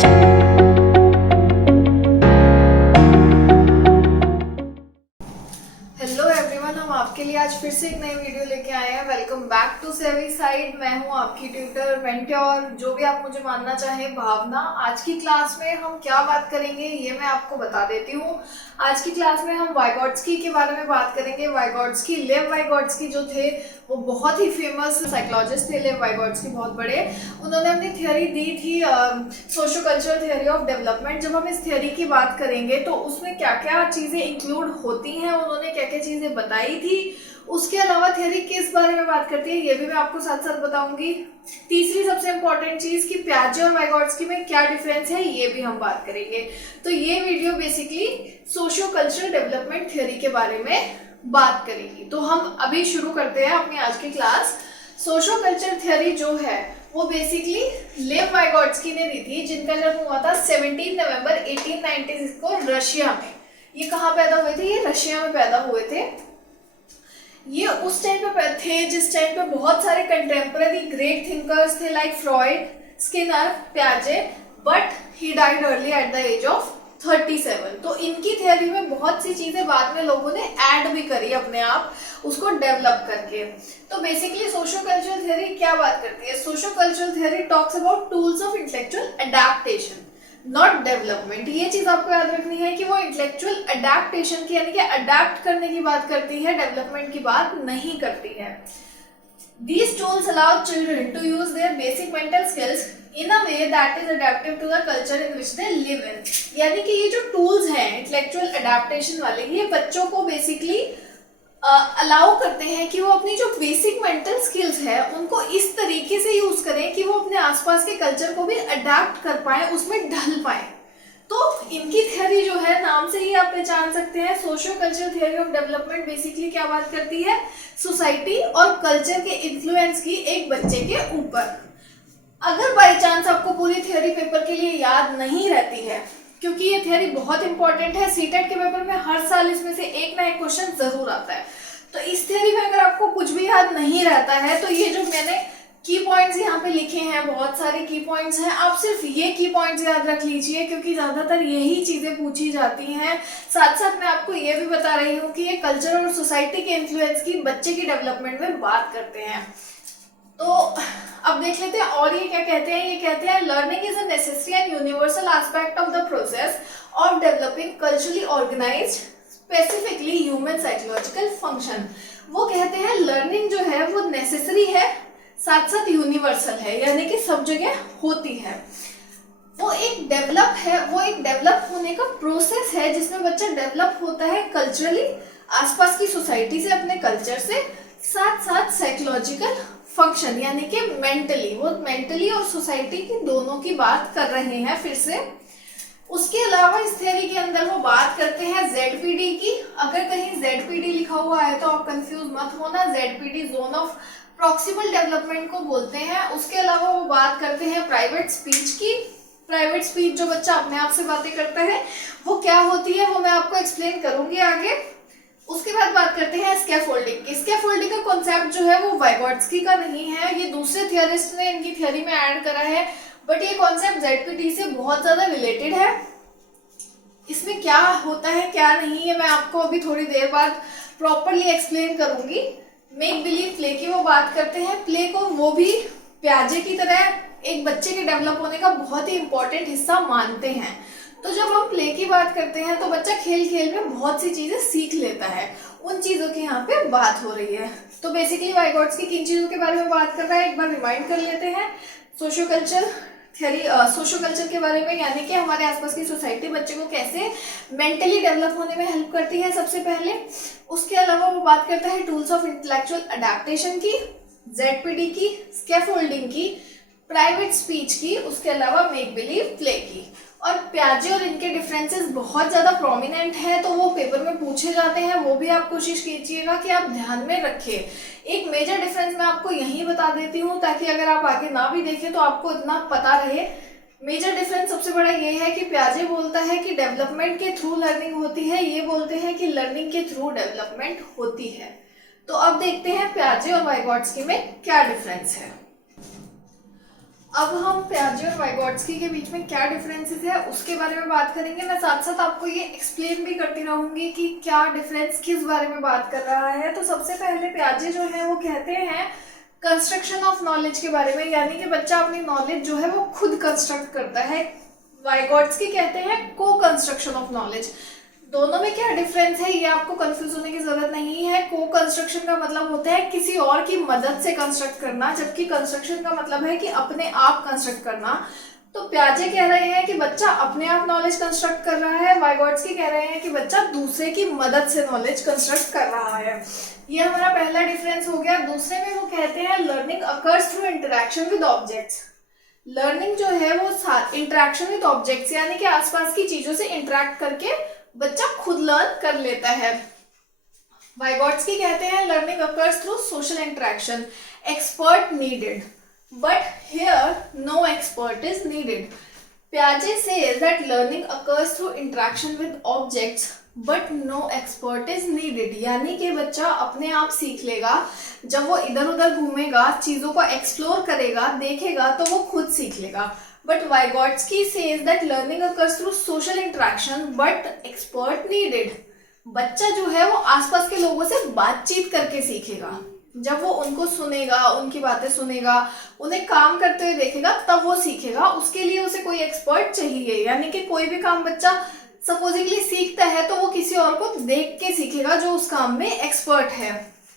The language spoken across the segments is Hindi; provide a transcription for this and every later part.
हेलो एवरीवन, हम आपके लिए आज फिर से एक नई वीडियो लेके आए हैं। वेलकम बैक टू सेवी साइड। मैं हूं आपकी ट्यूटर, मेंटोर, जो भी आप मुझे मानना चाहें, भावना। आज की क्लास में हम क्या बात करेंगे ये मैं आपको बता देती हूं। आज की क्लास में हम वाइगोट्स्की के बारे में बात करेंगे। वाइगोट्स्की, लेव वाइगोट्स्की जो थे वो बहुत ही फेमस साइकोलॉजिस्ट थे। लेव वाइगोट्स्की बहुत बड़े, उन्होंने अपनी थियोरी दी थी socio cultural theory of development. जब हम इस थियोरी की बात करेंगे तो उसमें क्या क्या चीजें इंक्लूड होती हैं, उन्होंने क्या क्या चीजें बताई थी, उसके अलावा थियोरी किस बारे में बात करती है ये भी मैं आपको साथ साथ बताऊंगी। तीसरी सबसे इंपॉर्टेंट चीज कि पियाजे और वाइगोट्स्की में क्या डिफरेंस है ये भी हम बात करेंगे। तो ये video basically socio cultural development theory के बारे में बात करेगी। तो हम अभी शुरू करते हैं अपनी आज की क्लास। सोशियो कल्चर थियोरी जो है वो बेसिकली लेव वाइगोट्स्की ने दी थी, जिनका जन्म हुआ था 17 नवंबर 1896 को रशिया में। ये कहाँ पैदा हुए थे? ये रशिया में पैदा हुए थे। ये उस टाइम पे थे जिस टाइम पे बहुत सारे कंटेम्पररी ग्रेट थिंकर्स थे, लाइक फ्रॉइड, स्किनर, पियाजे, but he died early at the age of 37। तो इनकी थियोरी में बहुत सी चीजें बाद में लोगों ने ऐड भी करी अपने आप, उसको डेवलप करके। तो बेसिकली सोशियो कल्चरल थियोरी क्या बात करती है? Socio cultural theory talks about tools of intellectual adaptation, not development. ये चीज आपको याद रखनी है कि वो इंटेलेक्चुअल अडैप्टेशन की यानी कि अडैप्ट करने की बात करती है, डेवलपमेंट की बात नहीं करती है। These tools allow children to use their basic mental skills in a way that is adaptive to the culture in which they live in। यानी कि ये जो tools हैं intellectual adaptation वाले, ये बच्चों को basically अलाउ करते हैं कि वो अपनी जो बेसिक मेंटल स्किल्स है उनको इस तरीके से यूज करें कि वो अपने आसपास के कल्चर को भी अडेप्ट कर पाए, उसमें ढल पाए। तो इनकी थियोरी जो है, नाम से ही आप पहचान सकते हैं, socio cultural theory of development basically क्या बात करती है? सोसाइटी और कल्चर के इन्फ्लुएंस की एक बच्चे के ऊपर। अगर बाय चांस आपको पूरी थियोरी पेपर के लिए याद नहीं रहती है, क्योंकि ये थियोरी बहुत इंपॉर्टेंट है, सीटेट के पेपर में हर साल इसमें से एक ना एक क्वेश्चन जरूर आता है। तो इस थियोरी में अगर आपको कुछ भी याद नहीं रहता है तो ये जो मैंने की पॉइंट्स यहाँ पे लिखे हैं, बहुत सारे की पॉइंट्स हैं, आप सिर्फ ये की पॉइंट्स याद रख लीजिए, क्योंकि ज्यादातर यही चीजें पूछी जाती हैं। साथ साथ मैं आपको ये भी बता रही हूँ कि ये कल्चर और सोसाइटी के इन्फ्लुएंस की बच्चे की डेवलपमेंट में बात करते हैं। तो अब देख लेते हैं और ये क्या कहते हैं। ये कहते हैं learning is a necessary and universal aspect of the process of developing culturally organised specifically human psychological function. वो कहते हैं लर्निंग जो है वो नेसेसरी है, साथ साथ यूनिवर्सल है, यानी कि सब जगह होती है। वो एक डेवलप है, वो एक डेवलप होने का प्रोसेस है जिसमें बच्चा डेवलप होता है कल्चरली, आसपास की सोसाइटी से, अपने कल्चर से, साथ साथ साइकोलॉजिकल फंक्शन यानी कि मेंटली। वो मेंटली और सोसाइटी की दोनों की बात कर रहे हैं फिर से। उसके अलावा इस थियोरी के अंदर वो बात करते हैं ZPD की। अगर कहीं ZPD लिखा हुआ है तो आप कंफ्यूज मत होना, ZPD zone of proximal development को बोलते हैं। उसके अलावा वो बात करते हैं प्राइवेट स्पीच की। प्राइवेट स्पीच जो बच्चा अपने आप से बातें करता है वो क्या होती है वो मैं आपको एक्सप्लेन करूंगी आगे। उसके बाद बात करते हैं स्कैफोल्डिंग की। स्कैफोल्डिंग का कॉन्सेप्ट जो है वो वाइगोट्स्की का नहीं है, ये दूसरे थियोरिस्ट ने इनकी थियोरी में ऐड करा है, बट ये कॉन्सेप्ट ZPD से बहुत ज्यादा रिलेटेड है। इसमें क्या होता है क्या नहीं है मैं आपको अभी थोड़ी देर बाद प्रॉपरली एक्सप्लेन करूंगी। मेक बिलीव प्ले की वो बात करते हैं। प्ले को वो भी पियाजे की तरह एक बच्चे के डेवलप होने का बहुत ही इंपॉर्टेंट हिस्सा मानते हैं। तो जब हम प्ले की बात करते हैं तो बच्चा खेल खेल में बहुत सी चीजें सीख लेता है, उन चीजों की यहाँ पे बात हो रही है। तो बेसिकली वाइगोट्स्की किन चीजों के बारे में बात कर रहा है एक बार रिमाइंड कर लेते हैं। Socio culture theory, socio culture के बारे में, यानी कि हमारे आसपास की सोसाइटी बच्चे को कैसे मेंटली डेवलप होने में हेल्प करती है सबसे पहले। उसके अलावा वो बात करता है टूल्स ऑफ इंटेलेक्चुअल अडैप्टेशन की, ZPD की, स्कैफोल्डिंग की, प्राइवेट स्पीच की, उसके अलावा मेक बिलीव प्ले की। और पियाजे और इनके डिफरेंसेस बहुत ज्यादा प्रोमिनेंट है, तो वो पेपर में पूछे जाते हैं, वो भी आप कोशिश कीजिएगा कि आप ध्यान में रखें। एक मेजर डिफरेंस मैं आपको यहीं बता देती हूँ ताकि अगर आप आगे ना भी देखें तो आपको इतना पता रहे। मेजर डिफरेंस सबसे बड़ा ये है कि पियाजे बोलता है कि डेवलपमेंट के थ्रू लर्निंग होती है, ये बोलते हैं कि लर्निंग के थ्रू डेवलपमेंट होती है। तो अब देखते हैं पियाजे और वाइगोट्स्की में क्या डिफरेंस है। अब हम प्याजे और वाइगॉट्स्की के बीच में क्या डिफरेंसेस है उसके बारे में बात करेंगे। मैं साथ साथ आपको ये एक्सप्लेन भी करती रहूंगी कि क्या डिफरेंस किस बारे में बात कर रहा है। तो सबसे पहले प्याजे जो है वो कहते हैं कंस्ट्रक्शन ऑफ नॉलेज के बारे में, यानी कि बच्चा अपनी नॉलेज जो है वो खुद कंस्ट्रक्ट करता है। वाइगॉट्स्की कहते हैं को कंस्ट्रक्शन ऑफ नॉलेज। दोनों में क्या डिफरेंस है ये आपको कंफ्यूज होने की जरूरत नहीं है। को कंस्ट्रक्शन का मतलब होता है किसी और की मदद से कंस्ट्रक्ट करना, जबकि कंस्ट्रक्शन का मतलब है कि अपने आप कंस्ट्रक्ट करना। तो प्याजे कह रहे हैं कि बच्चा अपने आप नॉलेज कंस्ट्रक्ट कर रहा है, वाइगॉट्स्की कह रहे हैं कि बच्चा दूसरे की मदद से नॉलेज कंस्ट्रक्ट कर रहा है। ये हमारा पहला डिफरेंस हो गया। दूसरे में वो कहते हैं learning occurs through interaction with objects. Learning जो है वो इंटरेक्शन विद ऑब्जेक्ट्स यानी कि आसपास की चीजों से इंटरेक्ट करके बच्चा खुद लर्न कर लेता है। वाइगॉट्स्की कहते हैं learning occurs through social interaction, expert needed, but here no expert is needed. प्याजे says that learning occurs through interaction with objects but no expert is needed, यानी कि बच्चा अपने आप सीख लेगा। जब वो इधर उधर घूमेगा, चीजों को एक्सप्लोर करेगा, देखेगा, तो वो खुद सीख लेगा। But Vygotsky says that learning occurs through social interaction, but expert needed. बच्चा जो है वो आसपास के लोगों से बातचीत करके सीखेगा। जब वो उनको सुनेगा, उनकी बातें सुनेगा, उन्हें काम करते हुए देखेगा, तब वो सीखेगा। उसके लिए उसे कोई एक्सपर्ट चाहिए, यानी कि कोई भी काम बच्चा सपोजिंगली सीखता है तो वो किसी और को देख के सीखेगा जो उस काम में एक्सपर्ट है।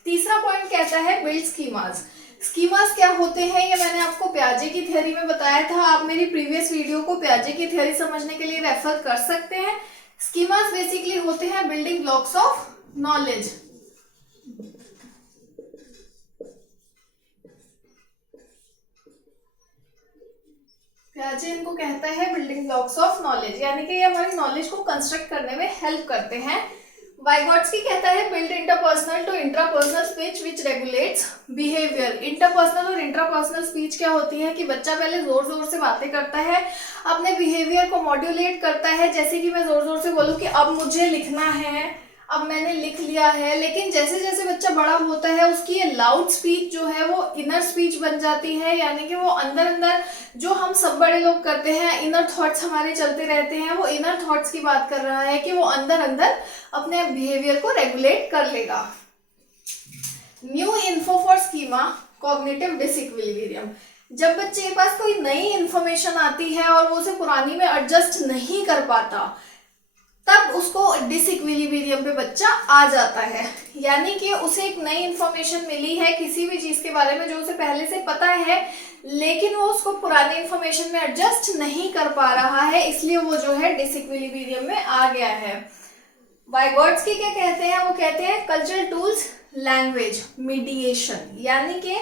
तीसरा पॉइंट कहता है बिल्ड स्कीमास। स्कीमास क्या होते हैं ये मैंने आपको प्याजे की थ्योरी में बताया था। आप मेरी प्रीवियस वीडियो को प्याजे की थ्योरी समझने के लिए रेफर कर सकते हैं। स्कीमास बेसिकली होते हैं बिल्डिंग ब्लॉक्स ऑफ नॉलेज। प्याजे इनको कहता है बिल्डिंग ब्लॉक्स ऑफ नॉलेज, यानी कि ये हमारी नॉलेज को कंस्ट्रक्ट करने में हेल्प करते हैं। वाइगॉट्स्की कहता है build interpersonal to intrapersonal speech which regulates behaviour. Interpersonal और इंट्रापर्सनल स्पीच क्या होती है कि बच्चा पहले जोर जोर से बातें करता है, अपने बिहेवियर को मॉड्यूलेट करता है। जैसे कि मैं जोर जोर से बोलूँ कि अब मुझे लिखना है, अब मैंने लिख लिया है, लेकिन जैसे जैसे बच्चा बड़ा होता है उसकी ये लाउड स्पीच जो है वो इनर स्पीच बन जाती है, यानी कि वो अंदर अंदर जो हम सब बड़े लोग करते हैं, इनर थॉट्स हमारे चलते रहते हैं, वो इनर थॉट्स की बात कर रहा है कि वो अंदर अंदर अपने बिहेवियर को रेगुलेट कर लेगा। New info for schema cognitive disequilibrium. जब बच्चे के पास कोई नई इंफॉर्मेशन आती है और वो उसे पुरानी में एडजस्ट नहीं कर पाता, तब उसको डिसइक्विलिब्रियम पे बच्चा आ जाता है। यानी कि उसे एक नई इंफॉर्मेशन मिली है किसी भी चीज के बारे में जो उसे पहले से पता है, लेकिन वो उसको पुरानी इंफॉर्मेशन में एडजस्ट नहीं कर पा रहा है, इसलिए वो जो है डिसइक्विलिब्रियम में आ गया है। वाइगॉट्स्की क्या कहते हैं? वो कहते हैं कल्चरल टूल्स लैंग्वेज मीडिएशन, यानी कि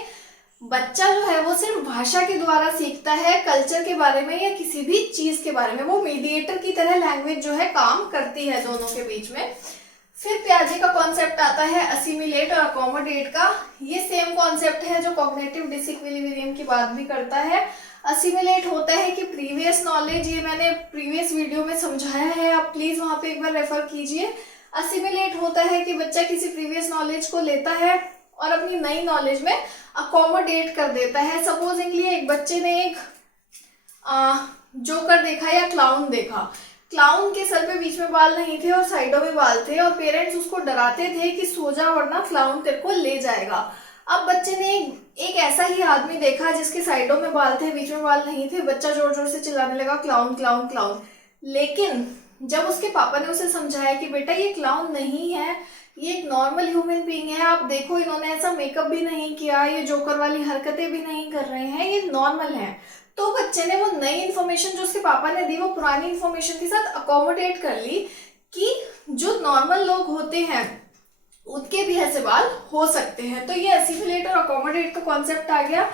बच्चा जो है वो सिर्फ भाषा के द्वारा सीखता है, कल्चर के बारे में या किसी भी चीज के बारे में। वो मीडिएटर की तरह लैंग्वेज जो है काम करती है दोनों के बीच में। फिर प्याजे का कॉन्सेप्ट आता है असिमिलेट और अकोमोडेट का। ये सेम कॉन्सेप्ट है जो कॉग्निटिव डिसइक्विलिब्रियम की बात भी करता है। असिमिलेट होता है कि प्रीवियस नॉलेज, ये मैंने प्रीवियस वीडियो में समझाया है, आप प्लीज वहां पे एक बार रेफर कीजिए। असिमिलेट होता है कि बच्चा किसी प्रीवियस नॉलेज को लेता है और अपनी नई नॉलेज में अकोमोडेट कर देता है। सपोजिंगली एक बच्चे ने एक जोकर देखा या क्लाउन देखा, क्लाउन के सर पे बीच में बाल नहीं थे और साइडों में बाल थे, और पेरेंट्स उसको डराते थे कि सो जा वरना क्लाउन तेरे को ले जाएगा। अब बच्चे ने एक ऐसा ही आदमी देखा जिसके साइडों में बाल थे, बीच में बाल नहीं थे। बच्चा जोर जोर से चिल्लाने लगा क्लाउन क्लाउन क्लाउन। लेकिन जब उसके पापा ने उसे समझाया कि बेटा ये क्लाउन नहीं है, ये एक नॉर्मल ह्यूमन बीइंग है, आप देखो इन्होंने ऐसा मेकअप भी नहीं किया, ये जोकर वाली हरकतें भी नहीं कर रहे हैं, ये नॉर्मल है, तो बच्चे ने वो नई इन्फॉर्मेशन जो उसके पापा ने दी वो पुरानी इन्फॉर्मेशन के साथ अकोमोडेट कर ली कि जो नॉर्मल लोग होते हैं उनके भी ऐसे बाल हो सकते हैं। तो ये असिमिलेट और अकोमोडेट का कॉन्सेप्ट आ गया।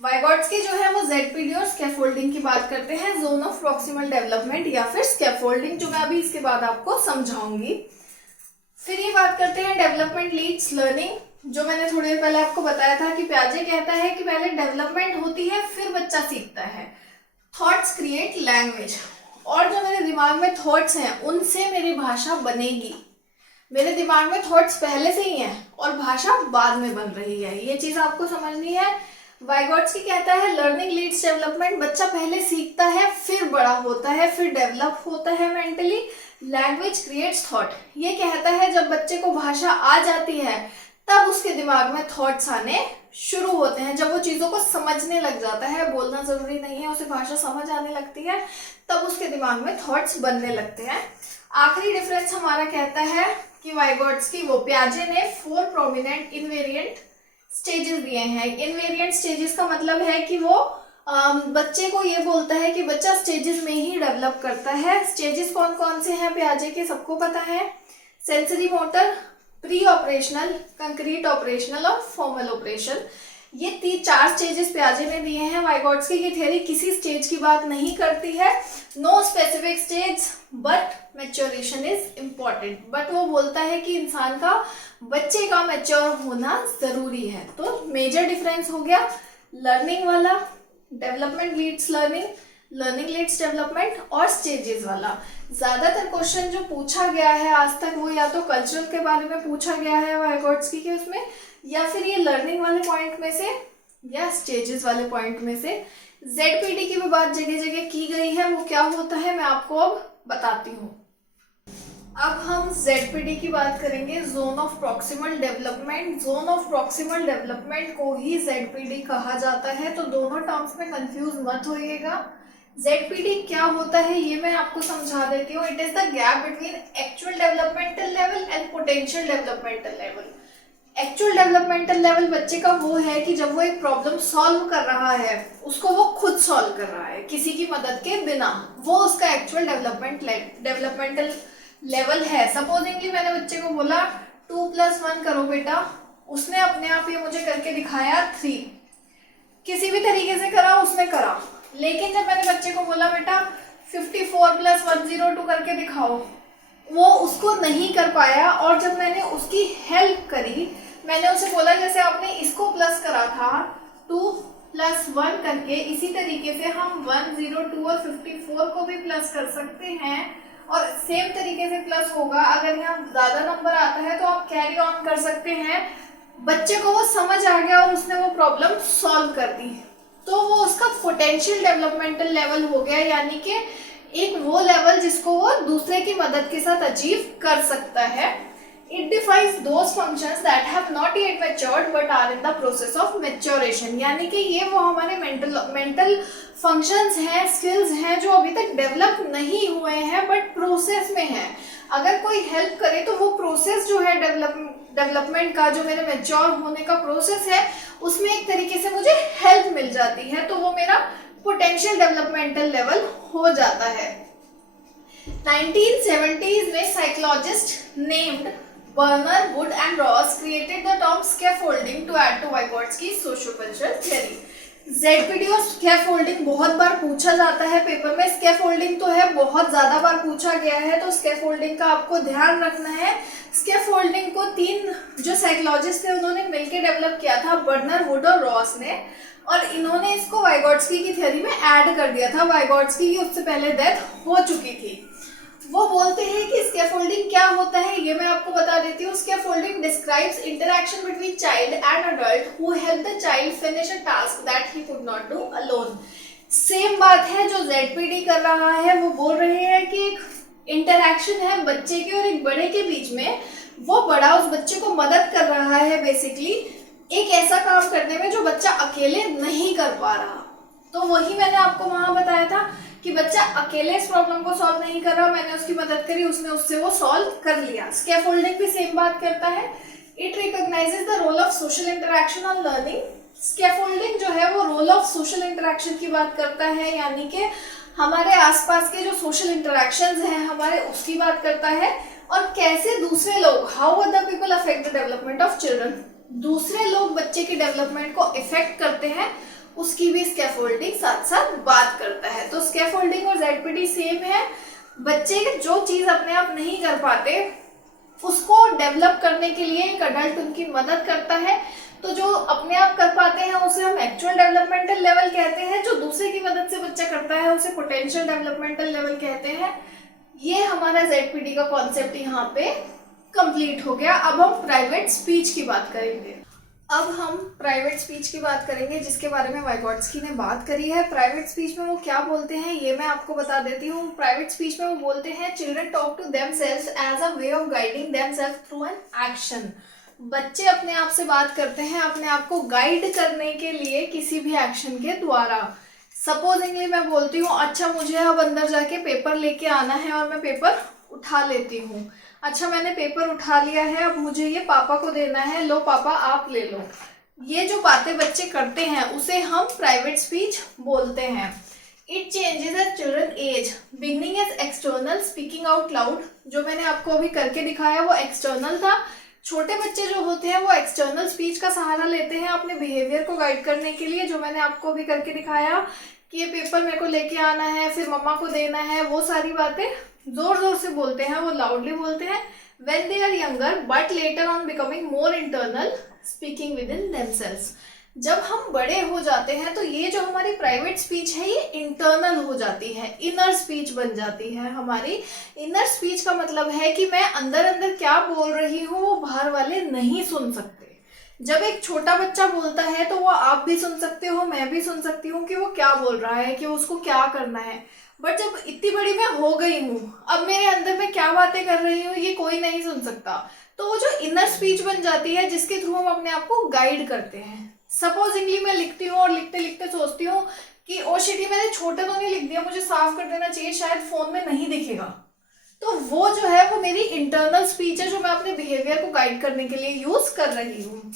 वाइगॉट्स्की जो है वो ZPD और स्कैफोल्डिंग की बात करते हैं, जोन ऑफ प्रॉक्सिमल डेवलपमेंट या फिर स्कैफोल्डिंग, जो मैं अभी इसके बाद आपको समझाऊंगी। फिर ये बात करते हैं डेवलपमेंट लीड्स लर्निंग, जो मैंने थोड़ी देर पहले आपको बताया था कि प्याजे कहता है कि पहले डेवलपमेंट होती है फिर बच्चा सीखता है। थॉट्स क्रिएट लैंग्वेज, और जो मेरे दिमाग में थॉट्स हैं उनसे मेरी भाषा बनेगी। मेरे दिमाग में थॉट्स पहले से ही हैं और भाषा बाद में बन रही है, ये चीज आपको समझनी है। वाइगोट्स्की कहता है लर्निंग लीड्स डेवलपमेंट, बच्चा पहले सीखता है फिर बड़ा होता है फिर डेवलप होता है मेंटली। लैंग्वेज क्रिएट्स थॉट, ये कहता है जब बच्चे को भाषा आ जाती है तब उसके दिमाग में थॉट्स आने शुरू होते हैं, जब वो चीज़ों को समझने लग जाता है, बोलना ज़रूरी नहीं है, उसे भाषा समझ आने लगती है, तब उसके दिमाग में थॉट्स बनने लगते हैं। आखिरी डिफरेंस हमारा कहता है कि वाइगोट्स्की वो पियाजे ने 4 प्रोमिनेंट इनवेरिएंट स्टेजेस दिए हैं। इनवेरिएंट स्टेजेस का मतलब है कि वो बच्चे को ये बोलता है कि बच्चा स्टेजेस में ही डेवलप करता है। स्टेजेस कौन कौन से हैं पियाजे के, सबको पता है। Sensory motor, pre operational, concrete operational और फॉर्मल ऑपरेशन, ये 4 स्टेजेस पियाजे ने दिए हैं। वाइगोट्स्की की थ्योरी किसी स्टेज की बात नहीं करती है, no specific stage but maturation is important. But वो बोलता है कि इंसान का, बच्चे का मैच्योर होना जरूरी है। तो मेजर डिफरेंस हो गया लर्निंग वाला, development leads learning, learning leads development, और स्टेजेस वाला। ज्यादातर क्वेश्चन जो पूछा गया है आज तक वो या तो कल्चरल के बारे में पूछा गया है वाइगोट्स्की के उसमें, या फिर ये लर्निंग वाले पॉइंट में से, या स्टेजेस वाले पॉइंट में से। ZPD की भी बात जगह जगह की गई है, वो क्या होता है मैं आपको अब बताती हूँ। अब हम ZPD की बात करेंगे, zone of proximal development. Zone of proximal development को ही ZPD कहा जाता है, तो दोनों टर्म्स में कंफ्यूज मत होइएगा। ZPD क्या होता है ये मैं आपको समझा देती हूँ। It is the gap between actual developmental level and potential developmental level. Actual developmental level बच्चे का वो है कि जब वो एक प्रॉब्लम सॉल्व कर रहा है, उसको वो खुद सॉल्व कर रहा है किसी की मदद के बिना, वो उसका एक्चुअल डेवलपमेंटल लेवल है। सपोजिंगली मैंने बच्चे को बोला 2 + 1 करो बेटा, उसने अपने आप ये मुझे करके दिखाया 3, किसी भी तरीके से करा उसने करा। लेकिन जब मैंने बच्चे को बोला बेटा 54 + 102 करके दिखाओ, वो उसको नहीं कर पाया। और जब मैंने उसकी हेल्प करी, मैंने उसे बोला जैसे आपने इसको प्लस करा था 2 + 1 करके, इसी तरीके से हम 102 और 54 को भी प्लस कर सकते हैं, और सेम तरीके से प्लस होगा। अगर यहाँ ज्यादा नंबर आता है तो आप कैरी ऑन कर सकते हैं। बच्चे को वो समझ आ गया और उसने वो प्रॉब्लम सॉल्व कर दी, तो वो उसका पोटेंशियल डेवलपमेंटल लेवल हो गया, यानी कि एक वो लेवल जिसको वो दूसरे की मदद के साथ अचीव कर सकता है। It defines those functions that have not yet matured but are in the process of maturation, यानी कि ये वो हमारे मेंटल फंक्शंस हैं, स्किल्स हैं जो अभी तक डेवलप नहीं हुए हैं बट प्रोसेस में हैं। अगर कोई हेल्प करे तो वो प्रोसेस जो है डेवलपमेंट का, जो मेरे मैच्योर होने का प्रोसेस है, उसमें एक तरीके से मुझे हेल्प मिल जाती है, तो वो मेरा पोटेंशियल डेवलपमेंटल लेवल हो जाता है। 1970s में psychologist named Bruner, Wood and Ross created the term scaffolding to add to Vygotsky's sociocultural theory. ZPD और स्कैफोल्डिंग बहुत बार पूछा जाता है पेपर में। स्कैफोल्डिंग तो है, बहुत ज्यादा बार पूछा गया है, तो स्कैफोल्डिंग का आपको ध्यान रखना है। स्कैफोल्डिंग को 3 जो साइकोलॉजिस्ट थे उन्होंने मिलकर डेवलप किया था, बर्नर, वुड और रॉस ने, और इन्होंने इसको वाइगोट्स्की की थ्योरी में ऐड कर दिया था। वाइगोट्स्की की उससे पहले डेथ हो चुकी थी। वो बोलते हैं कि स्कैफोल्डिंग क्या होता है ये मैं आपको बता देती हूँ। Scaffolding describes interaction between child and adult who help the child finish a task that he could not do alone. Same बात है जो ZPD कर रहा है, वो बोल रहे हैं कि एक इंटरैक्शन है बच्चे के और एक बड़े के बीच में, वो बड़ा उस बच्चे को मदद कर रहा है बेसिकली एक ऐसा काम करने में जो बच्चा अकेले नहीं कर पा रहा। तो वही मैंने आपको वहां बताया था कि बच्चा अकेले इस प्रॉब्लम को सॉल्व नहीं कर रहा, मैंने उसकी मदद करी, उसने उससे वो सॉल्व कर लिया। स्कैफोल्डिंग भी सेम बात करता है। It recognises the role of social interaction on learning. Scaffolding जो है वो रोल ऑफ सोशल इंटरैक्शन की बात करता है, यानी कि हमारे आसपास के जो सोशल इंटरैक्शंस हैं हमारे, उसकी बात करता है, और कैसे दूसरे लोग, how other people affect the development of children, दूसरे लोग बच्चे के डेवलपमेंट को इफेक्ट करते हैं, उसकी भी स्कैफोल्डिंग साथ साथ बात करता है। तो स्कैफोल्डिंग और ZPD सेम है। बच्चे जो चीज अपने आप नहीं कर पाते उसको डेवलप करने के लिए एक अडल्ट उनकी मदद करता है। तो जो अपने आप कर पाते हैं उसे हम एक्चुअल डेवलपमेंटल लेवल कहते हैं, जो दूसरे की मदद से बच्चा करता है उसे पोटेंशियल डेवलपमेंटल लेवल कहते हैं। ये हमारा ZPD का कॉन्सेप्ट यहाँ पे कंप्लीट हो गया। अब हम प्राइवेट स्पीच की बात करेंगे। अब हम प्राइवेट स्पीच की बात करेंगे, जिसके बारे में वाइगोट्स्की ने बात करी है। प्राइवेट स्पीच में वो क्या बोलते हैं ये मैं आपको बता देती हूँ। प्राइवेट स्पीच में वो बोलते हैं children talk to themselves as a way of guiding themselves through an action. बच्चे अपने आप से बात करते हैं अपने आप को गाइड करने के लिए किसी भी एक्शन के द्वारा। सपोजिंगली मैं बोलती हूँ, अच्छा मुझे अब अंदर जाके पेपर लेके आना है और मैं पेपर उठा लेती हूँ। अच्छा मैंने पेपर उठा लिया है, अब मुझे ये पापा को देना है, लो पापा आप ले लो। ये जो बातें बच्चे करते हैं उसे हम प्राइवेट स्पीच बोलते हैं। It changes as children age, beginning as external, speaking out loud. जो मैंने आपको अभी करके दिखाया वो एक्सटर्नल था। छोटे बच्चे जो होते हैं वो एक्सटर्नल स्पीच का सहारा लेते हैं अपने बिहेवियर को गाइड करने के लिए, जो मैंने आपको अभी करके दिखाया कि ये पेपर मेरे को लेके आना है, फिर मम्मा को देना है, वो सारी बातें जोर जोर से बोलते हैं, वो लाउडली बोलते हैं when they are younger, but later on becoming more internal, speaking within themselves। जब हम बड़े हो जाते हैं तो ये जो हमारी प्राइवेट स्पीच है ये इंटरनल हो जाती है, इनर स्पीच बन जाती है। हमारी इनर स्पीच का मतलब है कि मैं अंदर अंदर क्या बोल रही हूँ वो बाहर वाले नहीं सुन सकते। जब एक छोटा बच्चा बोलता है तो वो आप भी सुन सकते हो, मैं भी सुन सकती हूँ कि वो क्या बोल रहा है, कि उसको क्या करना है। बट जब इतनी बड़ी मैं हो गई हूँ, अब मेरे अंदर मैं क्या बातें कर रही हूँ ये कोई नहीं सुन सकता। तो वो जो इनर स्पीच बन जाती है जिसके थ्रू हम अपने आप को गाइड करते हैं। सपोजिंगली मैं लिखती हूँ और लिखते लिखते सोचती हूँ कि ओ शिट मैंने छोटे तो नहीं लिख दिया, मुझे साफ कर देना चाहिए, शायद फोन में नहीं दिखेगा। तो वो जो है वो मेरी इंटरनल स्पीच है जो मैं अपने बिहेवियर को गाइड करने के लिए यूज कर रही हूँ।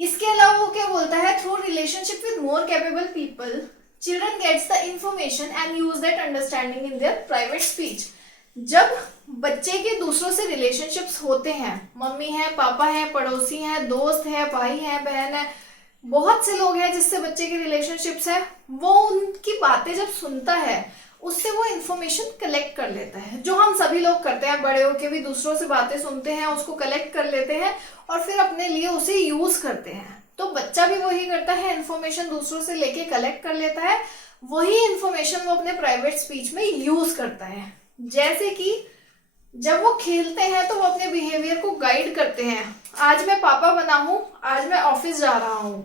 इसके अलावा वो क्या बोलता है, through relationship with more capable people children gets the information and use that understanding in their private speech. जब बच्चे के दूसरों से रिलेशनशिप्स होते हैं, मम्मी है, पापा है, पड़ोसी हैं, दोस्त है, भाई है, बहन है, बहुत से लोग हैं जिससे बच्चे की रिलेशनशिप्स है, वो उनकी बातें जब सुनता है उससे वो इन्फॉर्मेशन कलेक्ट कर लेता है, जो हम सभी लोग करते हैं। बड़े होके भी दूसरों से बातें सुनते हैं, उसको कलेक्ट कर लेते हैं और फिर अपने लिए उसे यूज करते हैं। तो बच्चा भी वही करता है, इन्फॉर्मेशन दूसरों से लेके कलेक्ट कर लेता है, वही इन्फॉर्मेशन वो अपने प्राइवेट स्पीच में यूज करता है। जैसे कि जब वो खेलते हैं तो वो अपने बिहेवियर को गाइड करते हैं। आज मैं पापा बना हूं, आज मैं ऑफिस जा रहा हूं,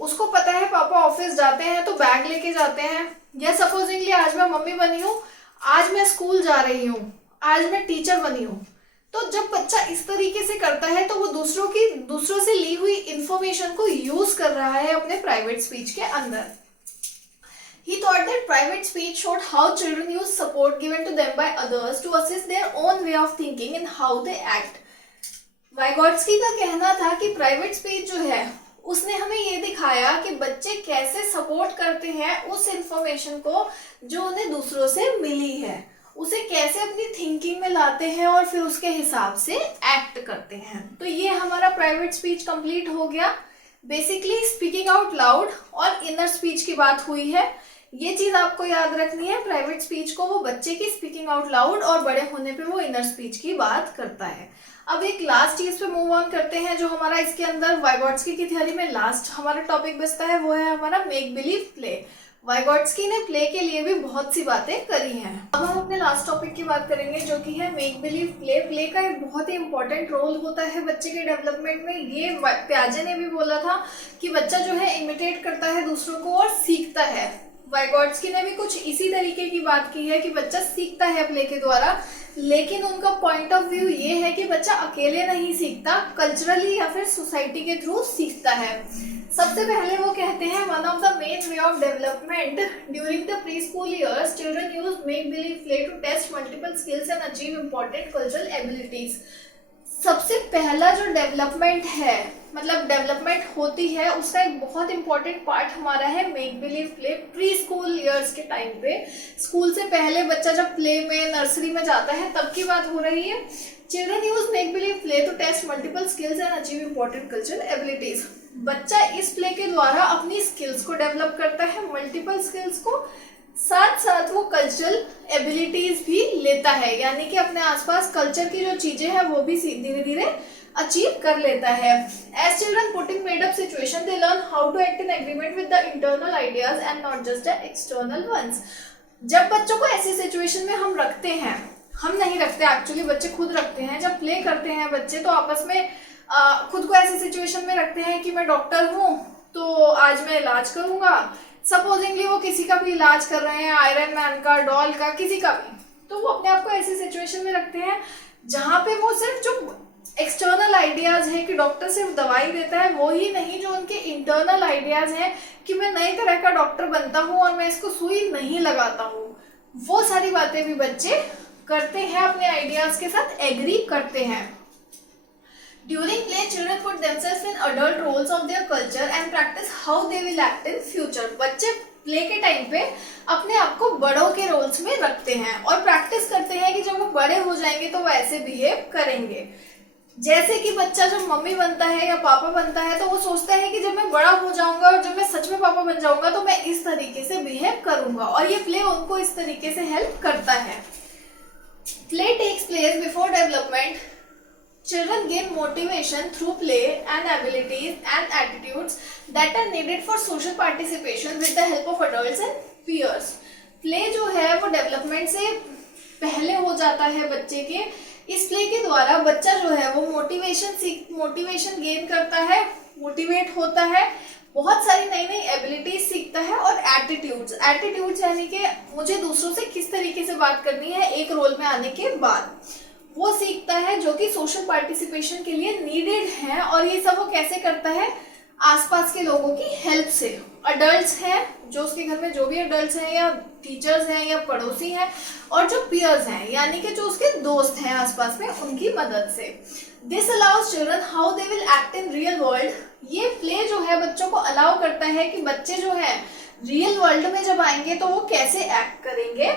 उसको पता है पापा ऑफिस जाते हैं तो बैग लेके जाते हैं। या सपोजिंगली आज मैं मम्मी बनी हूँ, आज मैं स्कूल जा रही हूँ, आज मैं टीचर बनी हूँ। तो जब बच्चा इस तरीके से करता है तो वो दूसरों से ली हुई इंफॉर्मेशन को यूज कर रहा है अपने प्राइवेट स्पीच के अंदर। He thought that private speech showed how children use support given to them by others to assist their own way of thinking and how they act। वाइगोट्स्की का कहना था कि प्राइवेट स्पीच जो है उसने हमें ये दिखाया कि बच्चे कैसे सपोर्ट करते हैं उस इंफॉर्मेशन को जो उन्हें दूसरों से मिली है, उसे कैसे अपनी थिंकिंग में लाते हैं और फिर उसके हिसाब से एक्ट करते हैं। तो ये हमारा प्राइवेट स्पीच कंप्लीट हो गया। बेसिकली स्पीकिंग आउट लाउड और इनर स्पीच की बात हुई है, ये चीज आपको याद रखनी है। प्राइवेट स्पीच को वो बच्चे की स्पीकिंग आउट लाउड और बड़े होने पे वो इनर स्पीच की बात करता है। अब एक लास्ट चीज पे मूव ऑन करते हैं जो हमारा इसके अंदर वाइगोट्स्की की थ्योरी में लास्ट हमारा टॉपिक बचता है, वो है हमारा मेक बिलीव प्ले। वाइगोट्स्की ने प्ले के लिए भी बहुत सी बातें करी हैं। अब हम अपने लास्ट टॉपिक की बात करेंगे जो कि है मेक बिलीव प्ले। प्ले का एक बहुत ही इंपॉर्टेंट रोल होता है बच्चे के डेवलपमेंट में। ये प्याजे ने भी बोला था कि बच्चा जो है इमिटेट करता है दूसरों को और सीखता है। वाइगोट्स्की ने भी कुछ इसी तरीके की बात की है कि बच्चा सीखता है प्ले के द्वारा, लेकिन उनका पॉइंट ऑफ व्यू ये है कि बच्चा अकेले नहीं सीखता, कल्चरली या फिर सोसाइटी के थ्रू सीखता है। सबसे पहले वो कहते हैं one of the main way of development during the pre school years children use make believe play to test multiple skills and achieve important cultural abilities. सबसे पहला जो डेवलपमेंट है, मतलब डेवलपमेंट होती है, उसका एक बहुत इंपॉर्टेंट पार्ट हमारा है make believe play. Pre school years के टाइम पे, स्कूल से पहले बच्चा जब प्ले में नर्सरी में जाता है तब की बात हो रही है। Children use make believe play to test multiple skills and achieve important cultural abilities. बच्चा इस प्ले के द्वारा अपनी स्किल्स को डेवलप करता है, मल्टीपल स्किल्स को, साथ साथ वो कल्चरल एबिलिटीज भी लेता है, यानी कि अपने आसपास कल्चर की जो चीजें हैं वो भी धीरे धीरे अचीव कर लेता है। As children put in made up situation, they learn how to act in agreement with the internal ideas and not just the external ones। जब बच्चों को ऐसी सिचुएशन में हम रखते हैं, हम नहीं रखते एक्चुअली, बच्चे खुद रखते हैं। जब प्ले करते हैं बच्चे तो आपस में खुद को ऐसी सिचुएशन में रखते हैं कि मैं डॉक्टर हूँ तो आज मैं इलाज करूंगा। सपोजिंगली वो किसी का भी इलाज कर रहे हैं, आयरन मैन का, डॉल का, किसी का भी, तो वो अपने आप को ऐसी सिचुएशन में रखते हैं जहाँ पे वो सिर्फ जो एक्सटर्नल आइडियाज है कि डॉक्टर सिर्फ दवाई देता है, वो ही नहीं, जो उनके इंटरनल आइडियाज हैं कि मैं नई तरह का डॉक्टर बनता हूँ और मैं इसको सुई नहीं लगाता हूँ, वो सारी बातें भी बच्चे करते हैं, अपने आइडियाज के साथ एग्री करते हैं। During play, children put themselves in adult roles of their culture and practice how they will act in future. बच्चे प्ले के टाइम पे अपने आप को बड़ों के रोल्स में रखते हैं और प्रैक्टिस करते हैं कि जब वो बड़े हो जाएंगे तो वो ऐसे बिहेव करेंगे। जैसे कि बच्चा जब मम्मी बनता है या पापा बनता है तो वो सोचता है कि जब मैं बड़ा हो जाऊंगा और जब मैं सच में पापा बन जाऊंगा तो मैं इस तरीके से बिहेव करूंगा, और ये प्ले उनको इस तरीके से हेल्प करता है। Play takes place before development. Children gain motivation through play and abilities and attitudes that are needed for social participation with the help of adults and peers. Play जो है वो डेवलपमेंट से पहले हो जाता है बच्चे के। इस प्ले के द्वारा बच्चा जो है वो मोटिवेशन गेन करता है, मोटिवेट होता है, बहुत सारी नई नई एबिलिटीज सीखता है, और एटीट्यूड्स यानी कि मुझे दूसरों से किस तरीके से बात करनी है एक रोल में आने के बाद, वो सीखता है, जो कि सोशल पार्टिसिपेशन के लिए नीडेड है। और ये सब वो कैसे करता है? आसपास के लोगों की हेल्प से। अडल्ट्स हैं, जो उसके घर में जो भी अडल्ट्स हैं या टीचर्स हैं या पड़ोसी हैं, और जो पियर्स हैं यानी कि जो उसके दोस्त हैं आसपास में, उनकी मदद से। This allows children how they will act in real world. ये प्ले जो है बच्चों को अलाउ करता है कि बच्चे जो है रियल वर्ल्ड में जब आएंगे तो वो कैसे एक्ट करेंगे।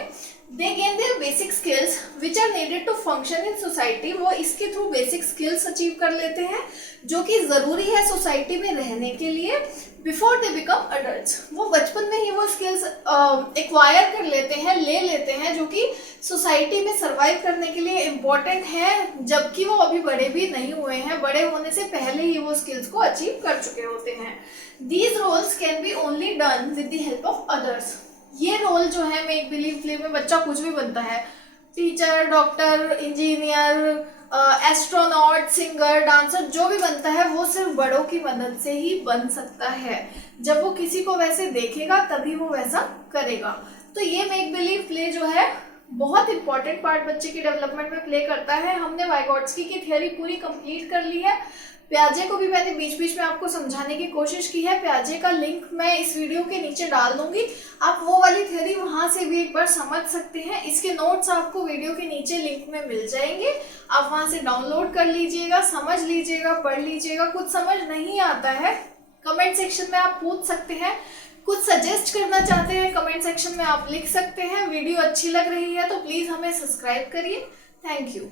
They gain their basic skills which are needed to function in society. वो इसके थ्रू बेसिक स्किल्स अचीव कर लेते हैं जो कि ज़रूरी है सोसाइटी में रहने के लिए। बिफोर दे बिकम अडल्ट्स, वो बचपन में ही वो स्किल्स एक्वायर कर लेते हैं, ले लेते हैं, जो कि सोसाइटी में सर्वाइव करने के लिए इम्पोर्टेंट है, जबकि वो अभी बड़े भी नहीं हुए हैं, बड़े होने से पहले ही वो स्किल्स को अचीव कर चुके होते हैं। These roles can be only done with the help of others. ये रोल जो है मेक बिलीव प्ले में बच्चा कुछ भी बनता है, teacher, doctor, engineer, astronaut, singer, dancer, जो भी बनता है वो सिर्फ बड़ों की मदद से ही बन सकता है। जब वो किसी को वैसे देखेगा तभी वो वैसा करेगा। तो ये मेक बिलीव प्ले जो है बहुत इंपॉर्टेंट पार्ट बच्चे की डेवलपमेंट में प्ले करता है। हमने वाइगोट्स्की की थियोरी पूरी कंप्लीट कर ली है। प्याजे को भी मैंने बीच बीच में आपको समझाने की कोशिश की है। प्याजे का लिंक मैं इस वीडियो के नीचे डाल दूंगी, आप वो वाली थ्योरी वहां से भी एक बार समझ सकते हैं। इसके नोट्स आपको वीडियो के नीचे लिंक में मिल जाएंगे, आप वहां से डाउनलोड कर लीजिएगा, समझ लीजिएगा, पढ़ लीजिएगा। कुछ समझ नहीं आता है कमेंट सेक्शन में आप पूछ सकते हैं, कुछ सजेस्ट करना चाहते हैं कमेंट सेक्शन में आप लिख सकते हैं। वीडियो अच्छी लग रही है तो प्लीज हमें सब्सक्राइब करिए। Thank you.